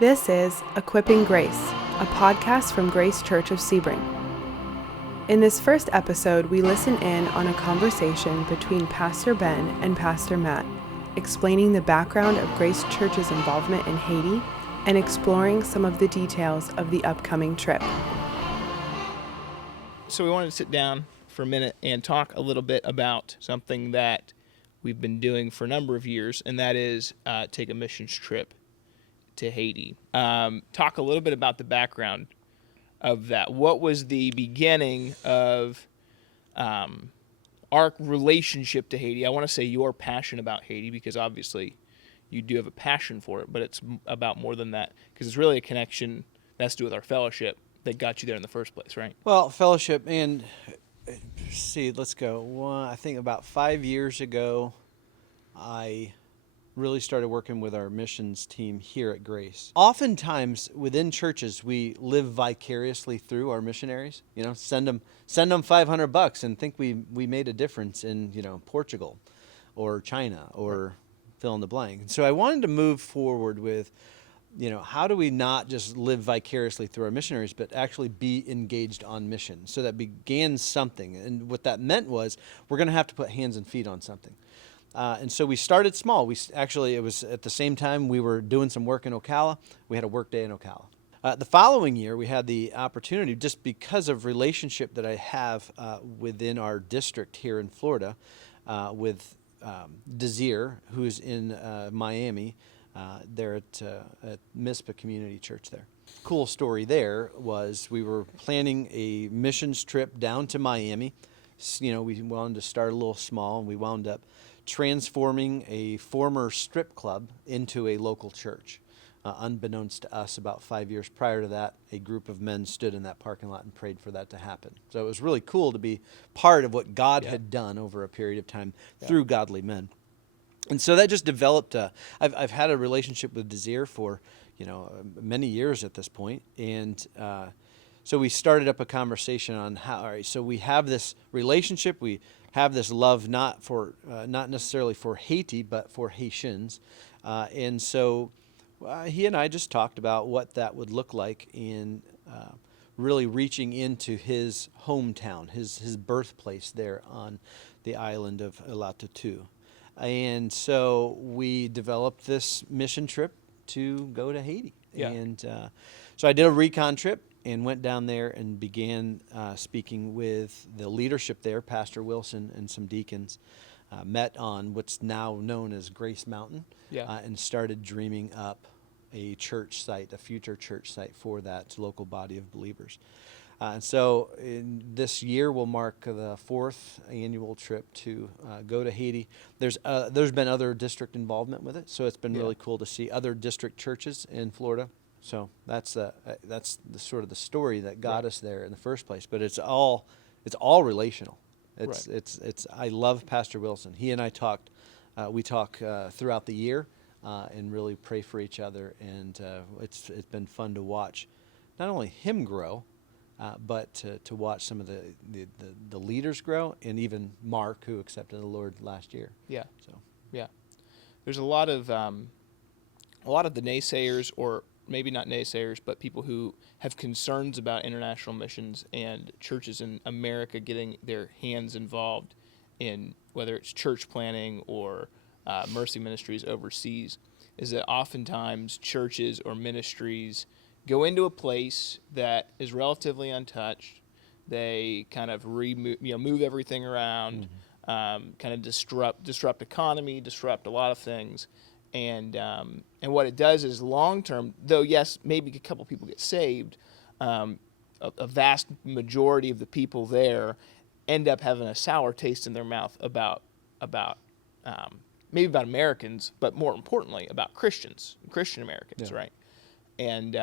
This is Equipping Grace, a podcast from Grace Church of Sebring. In this first episode, we listen in on a conversation between Pastor Ben and Pastor Matt, explaining the background of Grace Church's involvement in Haiti and exploring some of the details of the upcoming trip. So we wanted to sit down for a minute and talk a little bit about something that we've been doing for a number of years, and that is take a missions trip to Haiti. Talk a little bit about the background of that. What was the beginning of our relationship to Haiti? I want to say your passion about Haiti, because obviously you do have a passion for it, but it's about more than that, because it's really a connection that's to do with our fellowship that got you there in the first place, right? Well, fellowship, and let's go. Well, I think about 5 years ago, I really started working with our missions team here at Grace. Oftentimes within churches, we live vicariously through our missionaries. Send them $500 and think we made a difference in Portugal, or China, or fill in the blank. And so I wanted to move forward with, how do we not just live vicariously through our missionaries, but actually be engaged on mission? So that began something, and what that meant was we're going to have to put hands and feet on something. And so we started small. It was at the same time we were doing some work in Ocala. We had a work day in Ocala. The following year, we had the opportunity, just because of relationship that I have within our district here in Florida, with Desir, who's in Miami. There at Mispa Community Church there. Cool story there was we were planning a missions trip down to Miami. We wanted to start a little small, and we wound up transforming a former strip club into a local church. Unbeknownst to us, about 5 years prior to that, a group of men stood in that parking lot and prayed for that to happen. So it was really cool to be part of what God had done over a period of time through godly men. And so that just developed. I've had a relationship with Desir for, many years at this point, and so we started up a conversation on how. All right, so we have this relationship. We have this love, not necessarily for Haiti, but for Haitians, and so he and I just talked about what that would look like in really reaching into his hometown, his birthplace there on the island of Elatatu. And so we developed this mission trip to go to Haiti. Yeah. And so I did a recon trip and went down there and began speaking with the leadership there, Pastor Wilson and some deacons, met on what's now known as Grace Mountain, and started dreaming up a church site, a future church site for that local body of believers. And so this year will mark the 4th annual trip to go to Haiti. There's been other district involvement with it, so it's been really cool to see other district churches in Florida. So that's the sort of the story that got us there in the first place. But it's all relational. It's I love Pastor Wilson. He and I talked. We talk throughout the year and really pray for each other. And it's been fun to watch, not only him grow, but to watch some of the leaders grow, and even Mark, who accepted the Lord last year. Yeah. So there's a lot of the naysayers, or maybe not naysayers, but people who have concerns about international missions and churches in America getting their hands involved in whether it's church planning or mercy ministries overseas. Is that oftentimes churches or ministries go into a place that is relatively untouched. They kind of move everything around, kind of disrupt economy, disrupt a lot of things, and what it does is long term. Though yes, maybe a couple people get saved, a vast majority of the people there end up having a sour taste in their mouth about maybe about Americans, but more importantly about Christian Americans, right? And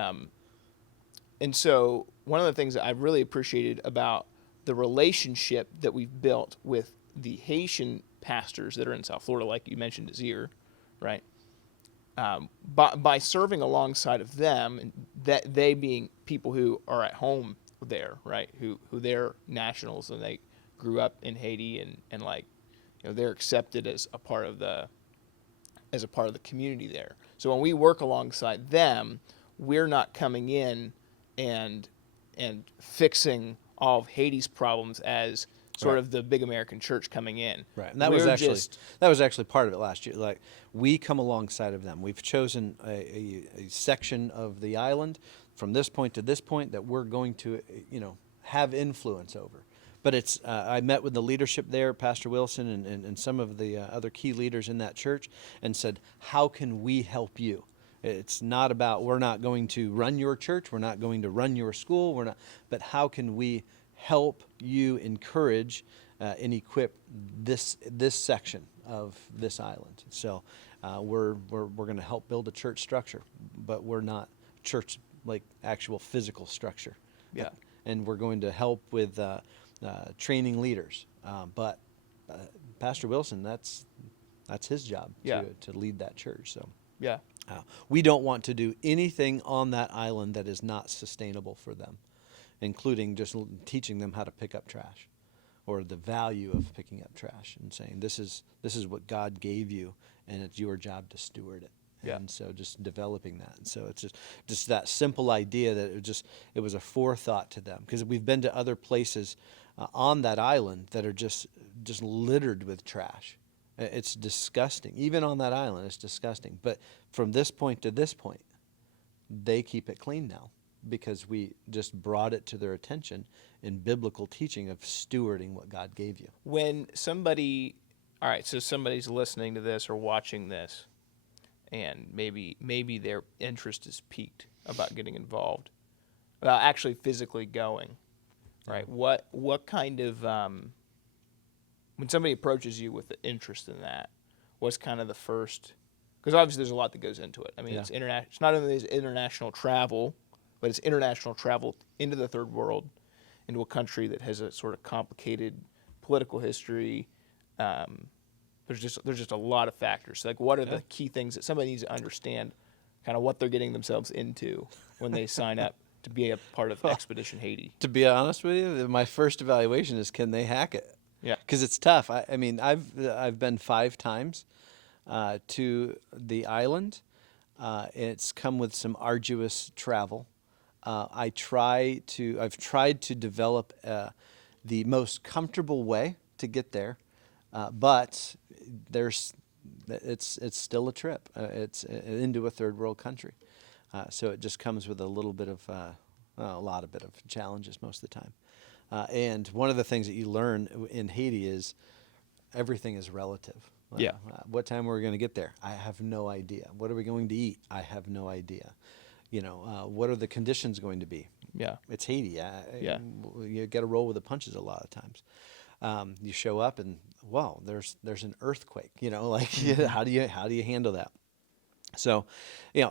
so one of the things that I've really appreciated about the relationship that we've built with the Haitian pastors that are in South Florida, like you mentioned, Desir, right? By serving alongside of them, and that they being people who are at home there, right? Who they're nationals and they grew up in Haiti and they're accepted as a part of the community there. So when we work alongside them, we're not coming in and fixing all of Haiti's problems as sort of the big American church coming in. Right, and that was actually part of it last year. Like, we come alongside of them. We've chosen a section of the island from this point to this point that we're going to, have influence over. But it's I met with the leadership there, Pastor Wilson and some of the other key leaders in that church, and said, how can we help you? It's not about, we're not going to run your church, we're not going to run your school, but how can we help you encourage and equip this section of this island? So we're going to help build a church structure, but we're not church like actual physical structure. Yeah. And we're going to help with training leaders. But Pastor Wilson, that's his job to lead that church. So yeah, we don't want to do anything on that island that is not sustainable for them, including just teaching them how to pick up trash, or the value of picking up trash, and saying this is what God gave you, and it's your job to steward it. Yeah. And so just developing that. And so it's just that simple idea that it was a forethought to them, because we've been to other places on that island that are just littered with trash. It's disgusting. Even on that island, it's disgusting. But from this point to this point, they keep it clean now, because we just brought it to their attention in biblical teaching of stewarding what God gave you. When somebody's listening to this or watching this, and maybe their interest is piqued about getting involved, about actually physically going, right? What kind of when somebody approaches you with the interest in that, what's kind of the first? Because obviously there's a lot that goes into it. I mean, it's not only is international travel, but it's international travel into the third world, into a country that has a sort of complicated political history. There's just a lot of factors. Like, what are the key things that somebody needs to understand, kind of what they're getting themselves into when they sign up to be a part of Expedition Haiti? To be honest with you, my first evaluation is, can they hack it? Yeah, because it's tough. I mean, I've been 5 times to the island. It's come with some arduous travel. I've tried to develop the most comfortable way to get there, but it's still a trip. It's into a third world country, so it just comes with a little bit of a lot of challenges most of the time. And one of the things that you learn in Haiti is everything is relative. What time are we going to get there? I have no idea. What are we going to eat? I have no idea. What are the conditions going to be? Yeah. It's Haiti. You got to roll with the punches a lot of times. You show up and, wow, there's an earthquake. How do you handle that? So,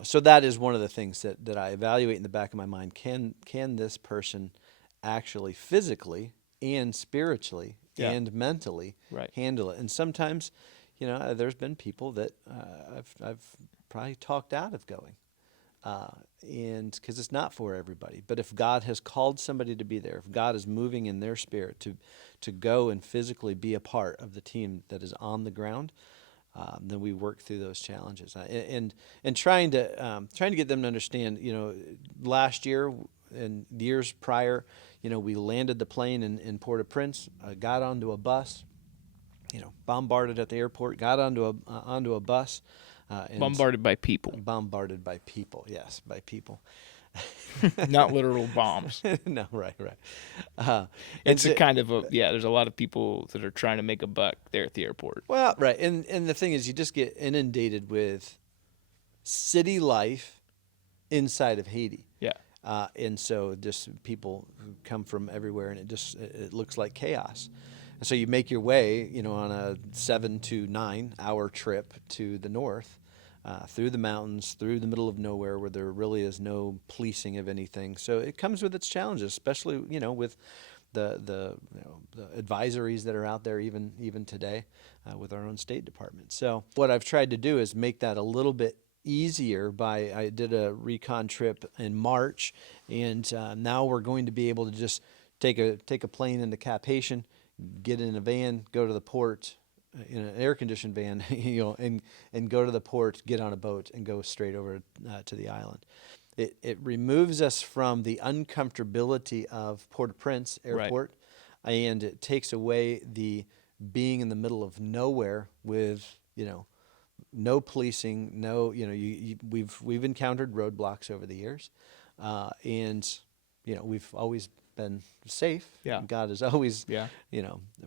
so that is one of the things that I evaluate in the back of my mind. Can this person actually physically and spiritually and mentally handle it? And sometimes, there's been people that I've probably talked out of going, and because it's not for everybody. But if God has called somebody to be there, if God is moving in their spirit to go and physically be a part of the team that is on the ground, then we work through those challenges, and trying to get them to understand. Last year and years prior, we landed the plane in Port-au-Prince, got onto a bus, bombarded at the airport, got onto a bus. Bombarded by people. Bombarded by people, yes, by people. Not literal bombs. No, right. It's a kind of there's a lot of people that are trying to make a buck there at the airport. Well, right, and the thing is, you just get inundated with city life inside of Haiti. Yeah. And so just people who come from everywhere, and it looks like chaos. And so you make your way, on a 7 to 9 hour trip to the north, through the mountains, through the middle of nowhere where there really is no policing of anything. So it comes with its challenges, especially, with the advisories that are out there even today with our own State Department. So what I've tried to do is make that a little bit easier I did a recon trip in March, and now we're going to be able to just take a plane into Cap Haitian, get in a van, go to the port in an air-conditioned van, and go to the port, get on a boat, and go straight over to the island. it removes us from the uncomfortability of Port-au-Prince Airport, and it takes away the being in the middle of nowhere with, no policing, no, we've encountered roadblocks over the years, and we've always been safe. Yeah. God has always, Yeah.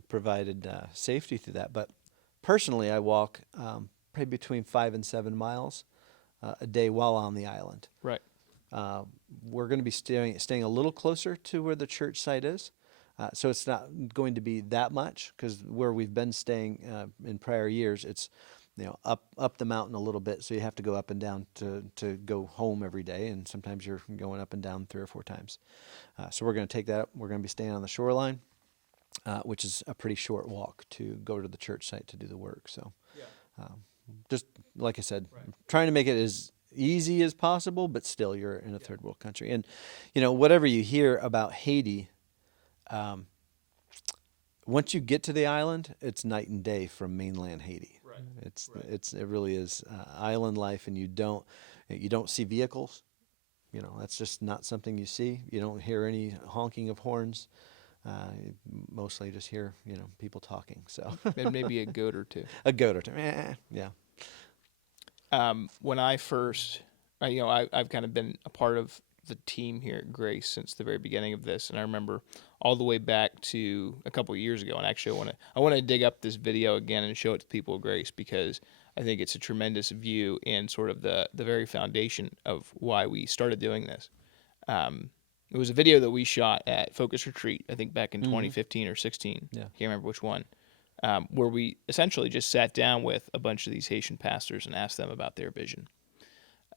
provided safety through that. But personally, I walk probably between 5 and 7 miles a day while on the island. Right. We're going to be staying a little closer to where the church site is. So it's not going to be that much, because where we've been staying in prior years, it's up the mountain a little bit, so you have to go up and down to go home every day, and sometimes you're going up and down 3 or 4 times. So we're going to take that up. We're going to be staying on the shoreline, which is a pretty short walk to go to the church site to do the work. So just like I said, trying to make it as easy as possible, but still you're in a third world country. And whatever you hear about Haiti, once you get to the island, it's night and day from mainland Haiti. Right. It really is island life, and you don't see vehicles. That's just not something you see. You don't hear any honking of horns. You mostly just hear people talking. So And maybe a goat or two. A goat or two. Yeah. When I first, I've kind of been a part of the team here at Grace since the very beginning of this, and I remember all the way back to a couple of years ago. And actually, I want to dig up this video again and show it to people of Grace, because I think it's a tremendous view and sort of the very foundation of why we started doing this. It was a video that we shot at Focus Retreat, I think back in 2015 or 16. Yeah. Can't remember which one. Where we essentially just sat down with a bunch of these Haitian pastors and asked them about their vision.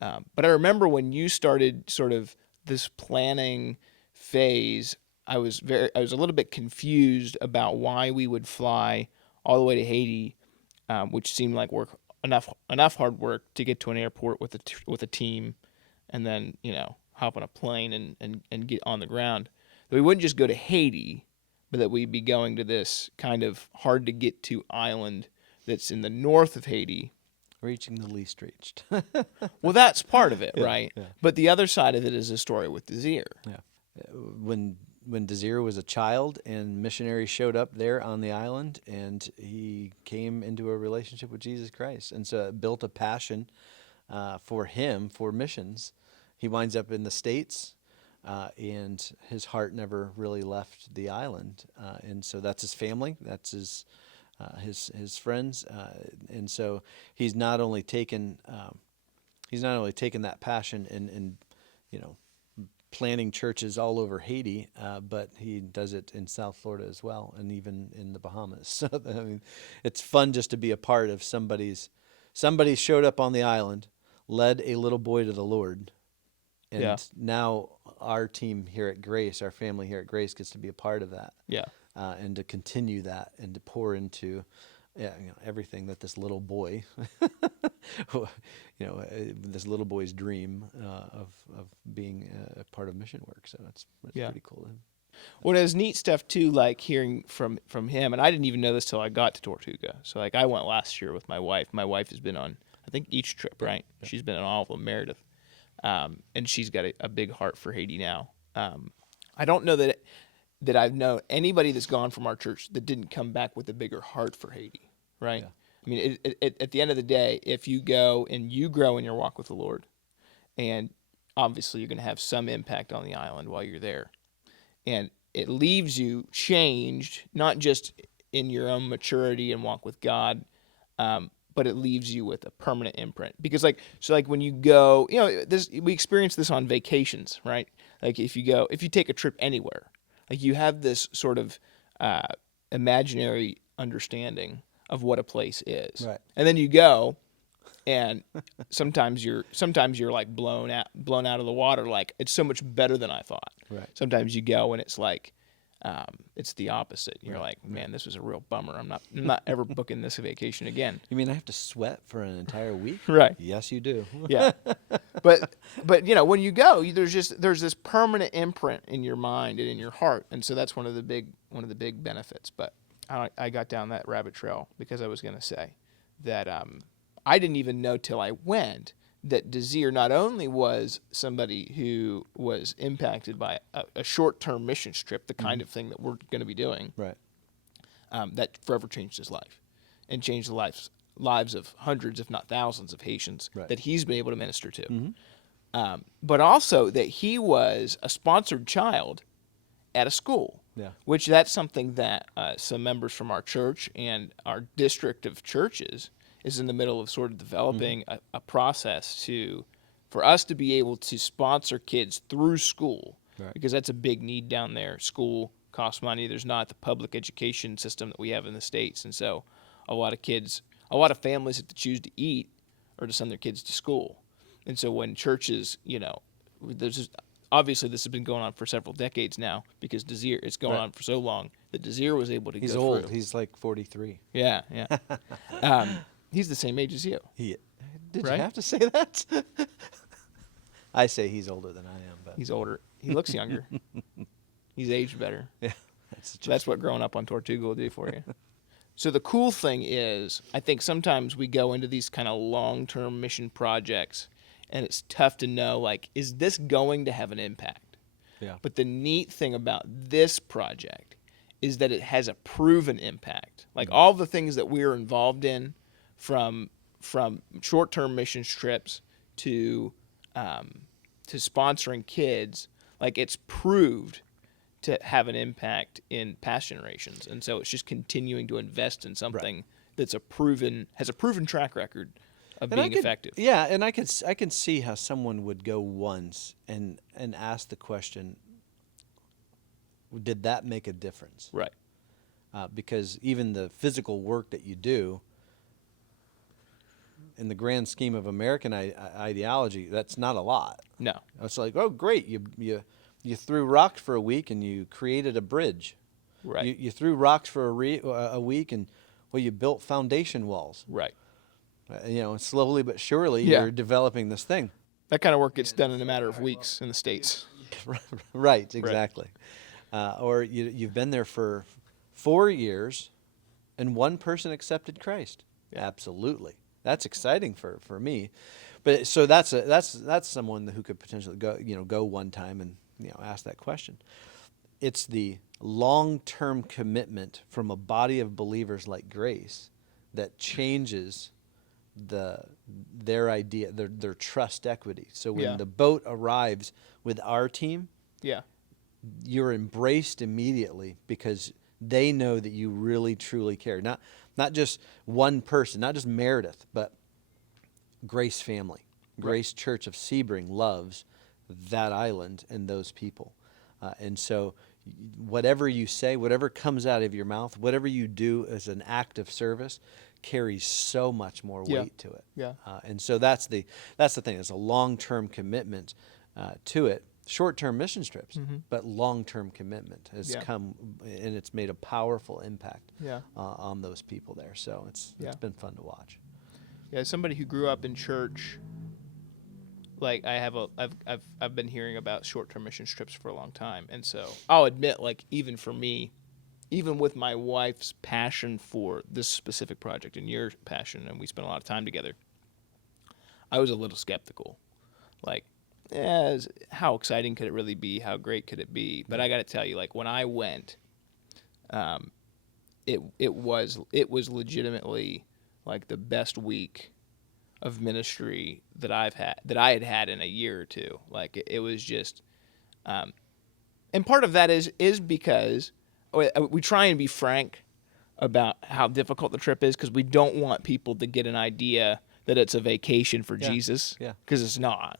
But I remember when you started sort of this planning phase, I was a little bit confused about why we would fly all the way to Haiti, which seemed like enough hard work to get to an airport with a team, and then hop on a plane and get on the ground. That we wouldn't just go to Haiti, but that we'd be going to this kind of hard to get to island that's in the north of Haiti. Reaching the least reached. Well, that's part of it, right? Yeah. But the other side of it is a story with Desir. Yeah. When Desir was a child and missionaries showed up there on the island, and he came into a relationship with Jesus Christ, and so it built a passion for him for missions. He winds up in the States, and his heart never really left the island, and so that's his family, that's his friends, and so he's not only taken that passion and planting churches all over Haiti, but he does it in South Florida as well, and even in the Bahamas. So I mean, it's fun just to be a part of somebody showed up on the island, led a little boy to the Lord, and now our team here at Grace, our family here at Grace, gets to be a part of that. Yeah. And to continue that and to pour into everything that this little boy, this little boy's dream of being a part of mission work. So it's pretty cool. Well, it's neat stuff too, like hearing from him, and I didn't even know this till I got to Tortuga. So like I went last year with my wife. My wife has been on, I think, each trip, right? Yeah. She's been on all of them, Meredith, and she's got a big heart for Haiti now. I don't know that I've known anybody that's gone from our church that didn't come back with a bigger heart for Haiti, right? Yeah. I mean, at the end of the day, if you go and you grow in your walk with the Lord, and obviously you're going to have some impact on the island while you're there, and it leaves you changed, not just in your own maturity and walk with God, but it leaves you with a permanent imprint. Because like when you go, we experience this on vacations, right? Like if you take a trip anywhere, like you have this sort of imaginary understanding of what a place is, right? And then you go, and sometimes you're like blown out of the water. Like it's so much better than I thought. Right. Sometimes you go and it's like it's the opposite. You're like, man, this was a real bummer. I'm not ever booking this vacation again. You mean I have to sweat for an entire week? Right. Yes, you do. Yeah. But when you go, there's this permanent imprint in your mind and in your heart, and so that's one of the big benefits. But I got down that rabbit trail because I was going to say that I didn't even know till I went that Desir not only was somebody who was impacted by a short-term missions trip, the kind of thing that we're going to be doing, Right. that forever changed his life and changed the lives of hundreds, if not thousands, of Haitians Right. that he's been able to minister to. But also that he was a sponsored child at a school, Yeah. which that's something that some members from our church and our district of churches is in the middle of sort of developing a process for us to be able to sponsor kids through school, Right. because that's a big need down there. School costs money. There's not the public education system that we have in the States. And so a lot of families have to choose to eat or to send their kids to school. And so when churches, obviously this has been going on for several decades now, because Desir, it's going Right. on for so long that Desir was able to He's go old. through. He's like 43. Yeah. He's the same age as you. Did Right? you have to say that? I say he's older than I am, but He's older. He looks younger. He's aged better. yeah, That's what growing up on Tortuga will do for you. So the cool thing is, I think sometimes we go into these kind of long-term mission projects, and it's tough to know, like, is this going to have an impact? yeah. But the neat thing about this project is that it has a proven impact. Like all the things that we're involved in, from short-term mission trips to sponsoring kids, like it's proved to have an impact in past generations. And so it's just continuing to invest in something that's has a proven track record of being effective. Yeah, and I can see how someone would go once and ask the question, did that make a difference? Right. Because even the physical work that you do, in the grand scheme of American ideology, that's not a lot. No. It's like, oh, great, you threw rocks for a week and you created a bridge. Right. You threw rocks for a week and you built foundation walls. Right. Slowly but surely Yeah. you're developing this thing. That kind of work gets done in a matter of weeks in the States. Right, exactly. Or you've been there for 4 years and one person accepted Christ. Yeah. Absolutely. That's exciting for me. But so that's someone who could potentially go one time and ask that question. It's the long-term commitment from a body of believers like Grace that changes their idea, their trust equity. So when the boat arrives with our team, Yeah. you're embraced immediately because they know that you really truly care. Not just one person, not just Meredith, but Grace family. Grace Church of Sebring loves that island and those people. And so whatever you say, whatever comes out of your mouth, whatever you do as an act of service carries so much more weight to it. Yeah. And so that's the thing. It's a long-term commitment to it. Short-term mission trips, but long-term commitment has come, and it's made a powerful impact on those people there. So it's been fun to watch. Yeah, as somebody who grew up in church, like I've been hearing about short-term mission trips for a long time, and so I'll admit, like even for me, even with my wife's passion for this specific project and your passion, and we spent a lot of time together, I was a little skeptical, like, how exciting could it really be? How great could it be? But I got to tell you, like when I went, it was legitimately like the best week of ministry that I had had in a year or two. Like it was just, and part of that is because we try and be frank about how difficult the trip is, because we don't want people to get an idea that it's a vacation for Jesus, because it's not.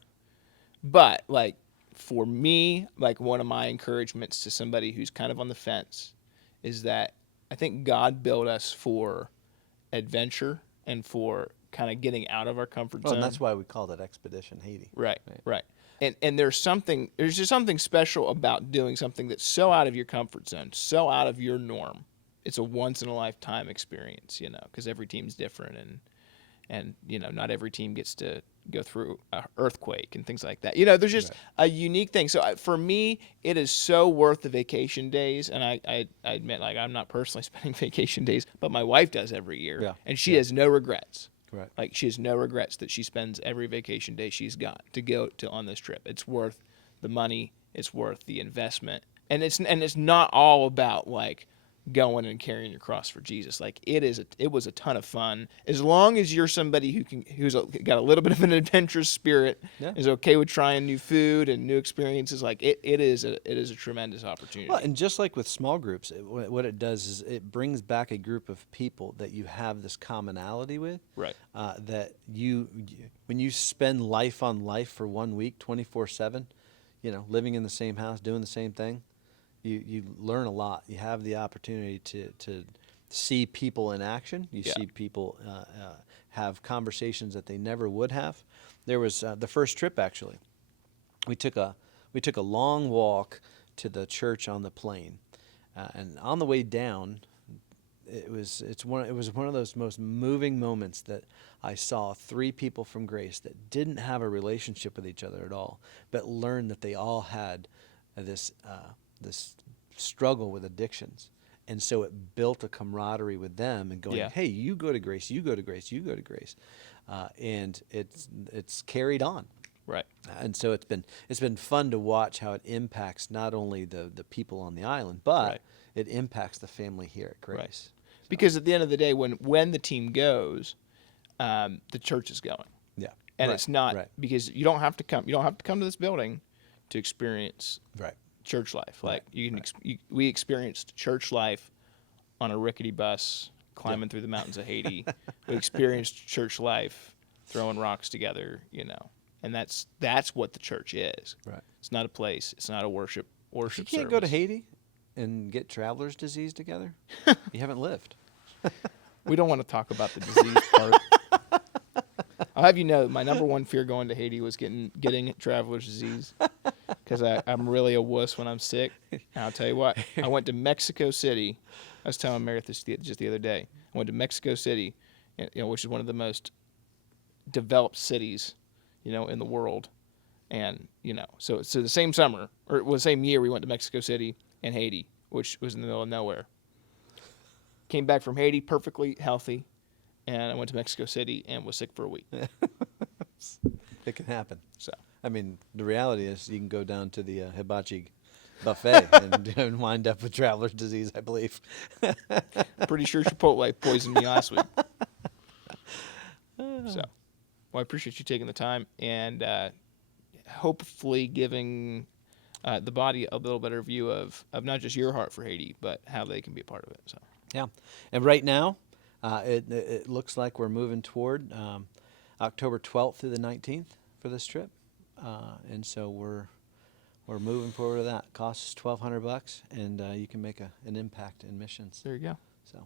But like for me, like one of my encouragements to somebody who's kind of on the fence is that I think God built us for adventure and for kind of getting out of our comfort zone. And that's why we called it Expedition Haiti. Right. And there's just something special about doing something that's so out of your comfort zone, so out of your norm. It's a once in a lifetime experience, because every team's different, and not every team gets to go through an earthquake and things like that. There's just a unique thing. So for me, it is so worth the vacation days. And I admit, like, I'm not personally spending vacation days, but my wife does every year, and she has no regrets. Right. Like, she has no regrets that she spends every vacation day she's got to go to on this trip. It's worth the money. It's worth the investment. And it's not all about like going and carrying your cross for Jesus. Like, it was a ton of fun. As long as you're somebody who's got a little bit of an adventurous spirit, Yeah. is okay with trying new food and new experiences. Like, it is a tremendous opportunity. Well, and just like with small groups, what it does is it brings back a group of people that you have this commonality with. Right. That when you spend life on life for 1 week, 24/7, living in the same house, doing the same thing, you learn a lot. You have the opportunity to see people in action. You see people have conversations that they never would have. There was the first trip, actually. We took a long walk to the church on the plain, and on the way down, it was one of those most moving moments that I saw 3 people from Grace that didn't have a relationship with each other at all, but learned that they all had this struggle with addictions. And so it built a camaraderie with them and going, hey, you go to Grace, you go to Grace, you go to Grace. And it's carried on. Right. And so it's been fun to watch how it impacts not only the people on the island, but it impacts the family here at Grace. Right. Because at the end of the day, when the team goes, the church is going. Yeah. And it's not because you don't have to come to this building to experience church life. Like we experienced church life on a rickety bus climbing through the mountains of Haiti. We experienced church life throwing rocks together, and that's what the church is. Right. It's not a place. It's not a worship You can't service. go to Haiti and get traveler's disease together. You haven't lived. We don't want to talk about the disease part. I'll have you know, my number one fear going to Haiti was getting traveler's disease, because I'm really a wuss when I'm sick. And I'll tell you what, I went to Mexico City. I was telling Meredith this just the other day. I went to Mexico City, which is one of the most developed cities, in the world. And, so the same summer, or the same year, we went to Mexico City and Haiti, which was in the middle of nowhere. Came back from Haiti perfectly healthy, and I went to Mexico City and was sick for a week. It can happen. So, I mean, the reality is you can go down to the hibachi buffet and wind up with traveler's disease, I believe. pretty sure Chipotle poisoned me last week. So, well, I appreciate you taking the time and hopefully giving the body a little better view of not just your heart for Haiti, but how they can be a part of it. So, yeah. And right now, it looks like we're moving toward October 12th through the 19th for this trip. And so we're moving forward to that. Costs $1,200, and you can make an impact in missions. there you go. So